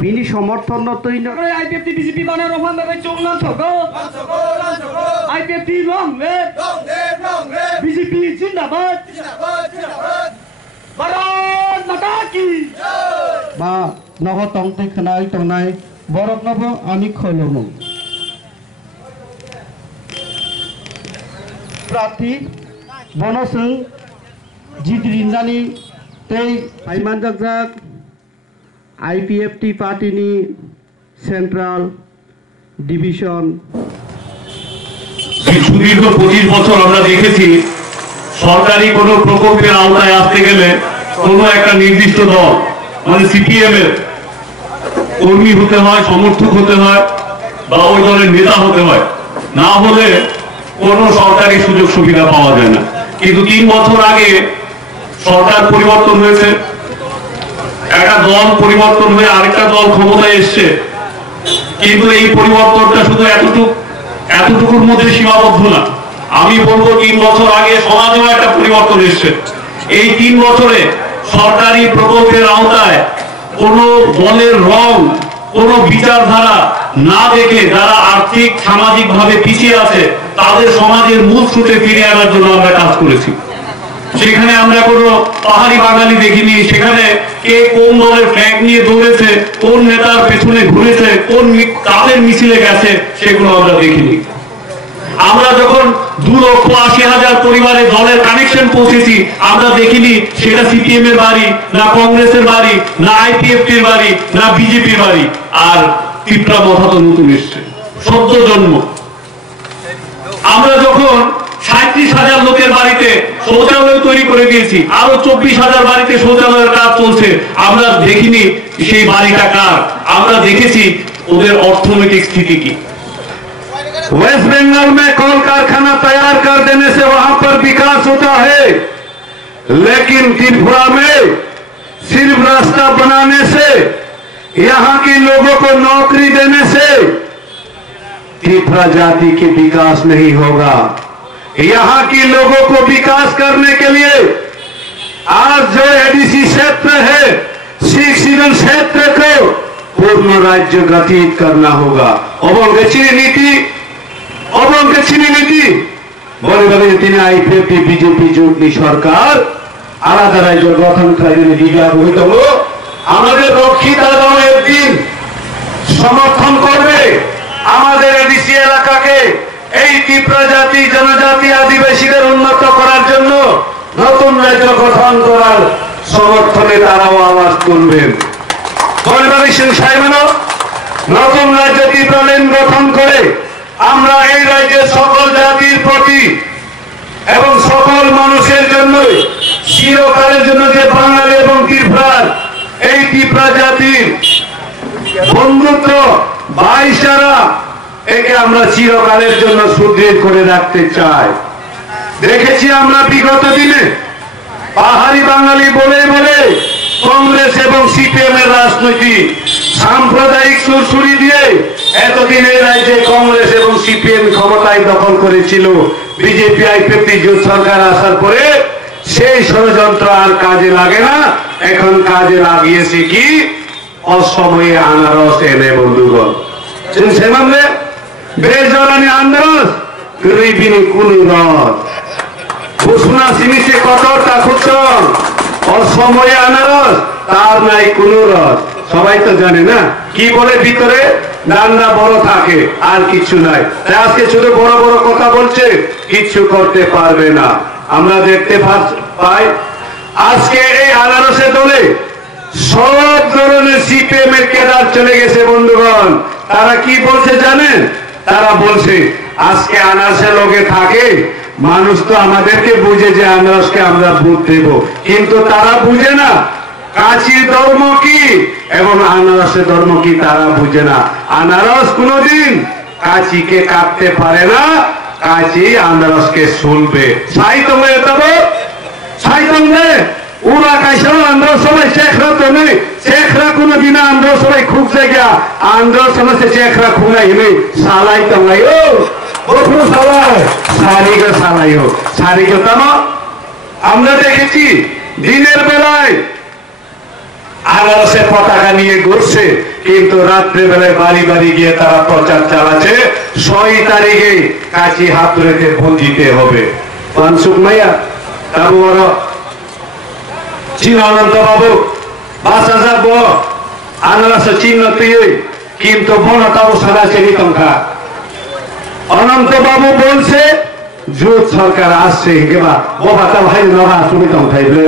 बिनि समर्थन तैन आईपीएफटी बीजेपी बानार रफान बाबे चोंगलान थको आईपीएफटी लॉन्ग बीजेपी जिंदाबाद भारत माता की बा नव तंगते खनाय तंनाय बरक नबो आनि खलमु प्रार्थी बनसों जिद्रिन्दानि तै फाइमान जाक आईपीएफटी पार्टीनि सेंट्रल डिविजन সুদীর্ঘ 25 বছর আমরা দেখেছি সরকারি কোনো প্রকল্পের আওতায় আসতে গেলে কোনো একটা নির্দিষ্ট দল মানে সিপিএম এর কর্মী হতে হয়, সমর্থক হতে হয় বা ওই দলের নেতা হতে হয়, না হলে কোনো সরকারি সুযোগ সুবিধা পাওয়া যায় না। কিন্তু 3 বছর আগে সরকার পরিবর্তন হয়েছে, একটা দল পরিবর্তন হয়ে আরেকটা দল ক্ষমতায় এসছে, কিন্তু এই পরিবর্তনটা শুধু এতটুকুর মধ্যে সীমাবদ্ধ না। আমি বলবো 3 বছর আগে সমাজেও একটা পরিবর্তন এসছে। এই 3 বছরে সরকারি প্রকল্পের আওতায় কোনো দলের রং, কোনো বিচারধারা না দেখে যারা আর্থিক সামাজিক ভাবে পিছিয়ে আছে তাদের সমাজের মূল স্রোতে ফিরে আনার জন্য আমরা কাজ করেছি। সেখানে আমরা কোনো পাহাড়ি বাঙালি দেখিনি, সেখানে কে কোন দলের ফ্ল্যাগ নিয়ে দৌড়েছে, কোন নেতার পেছনে ঘুরেছে, কোন কাদের মিছিলে গেছে, সেগুলো আমরা দেখিনি। আমরা যখন 2,80,000 পরিবারে দলের কানেকশন পৌঁছেছি, আমরা দেখিনি সেটা সিপিএম এর বাড়ি, না কংগ্রেসের বাড়ি, না আইপিএফটির বাড়ি, না বিজেপির বাড়ি। আর টিপরা মাথা তো নতুন এসছে, সদ্য জন্ম। আমরা যখন 37,000 লোকের বাড়িতে শৌচালয় তৈরি করে দিয়েছি, আরো 24,000 বাড়িতে শৌচালয়ের কাজ চলছে, আমরা দেখিনি সেই বাড়িটা কার, আমরা দেখেছি ওদের অর্থনৈতিক স্থিতি কি। वेस्ट बंगाल में कल कारखाना तैयार कर देने से वहां पर विकास होता है, लेकिन त्रिपुरा में सिर्फ रास्ता बनाने से, यहाँ के लोगों को नौकरी देने से त्रिपुरा जाति के विकास नहीं होगा। यहाँ के लोगों को विकास करने के लिए आज जो एडीसी क्षेत्र है, 6 क्षेत्र को पूर्ण राज्य गठित करना होगा। অবঙ্গচিনী নীতি বলে বলে তিনি আইপিএফটি বিজেপি জোটনি সরকার আলাদা রাজ্য গঠন করে আমাদের রক্ষিতা দল একদিন সমর্থন করবে আমাদের এডিসি এলাকাকে এই ত্রিপুরা জাতি, জনজাতি, আদিবাসীদের উন্নত করার জন্য নতুন রাজ্য গঠন করার সমর্থনে তারাও আওয়াজ তুলবেন। নতুন রাজ্য ত্রিপুরা লেন গঠন করে আমরা এই রাজ্যের সকল জাতির প্রতি এবং সকল মানুষের জন্য চিরকালের জন্য যে বাঙালি এবং ত্রিপুরার এই ত্রিপুরা জাতির বন্ধুত্ব, ভাইচারা, একে আমরা চিরকালের জন্য সুদৃঢ় করে রাখতে চাই। দেখেছি আমরা বিগত দিনে পাহাড়ি বাঙালি বলে বলে কংগ্রেস এবং সিপিএম এর রাজনীতি সাম্প্রদায়িক সুরসুরি দিয়ে এতদিন এই রাজ্যে কংগ্রেস এবং সিপিএম ক্ষমতায় দখল করেছিল। বিজেপি আইপিএফটি জোট সরকার আসার পরে সেই ষড়যন্ত্র আর কাজে লাগে না, এখন কাজে লাগিয়েছে কি অসময়ে আনারস এনে বন্ধুগণ সেমানে বেজরানি আনারস গরিবিনী কুলু রস ঘোষণা সিমিসে কতটা খুচন অসময়ে আনারস তার নাই কোনো রস। সবাই তো জানে না কি বলে, ভিতরে ডান্ডা বড় থাকে আর কিছু নাই। আজকে শুধু বড় বড় কথা বলছে, কিচ্ছু করতে পারবে না। আমরা দেখতে পাই আজকে এই আনারসে দলে সব ধরনের সিপিএম এর কেডার চলে গেছে বন্ধুগণ। তারা কি বলছে জানেন? তারা বলছে আজকে আনারসে লোকে থাকে, মানুষ তো আমাদেরকে বুঝে যে আনারসকে আমরা ভোট দেব, কিন্তু তারা বুঝে না কাঁচির ধর্ম কি এবং আনারসের ধর্ম কি তারা বুঝে না। আনারস কোনদিন কাঁচিকে কাটতে পারে না, কাঁচি আনারসকে শুনবে। সাইতমে তবে সাইতমে ওরা কাইসা আমরা সবাই শেখরা তো নেই, শেখরা কোনদিন আমরা সবাই খুব জায়গা আমরা সমস্ত শেখরা খুনাই নেই সালাই তমাই ও বন্ধু সবাই সারিগো সালাইও সারিগো তম। আমরা দেখেছি দিনের বেলায় আনারসের পতাকা নিয়ে ঘুরছে, কিন্তু রাত্রেবেলায় বাড়ি বাড়ি গিয়ে তারা প্রচার চালাচ্ছে 6 তারিখে কাশি হাতুড়েতে ভোট দিতে হবে। পানসুক মাইয়া তাবু বড় চীন অনন্ত বাবু বাসা যাব আনারস চিহ্ন তুই কিন্তু বন তাবু সারা শ্রেণী সংখ্যা অনন্ত বাবু বলছে জোট সরকার আসছে কেবা বাবা তাও হাই নবা তুমি তং থাইলে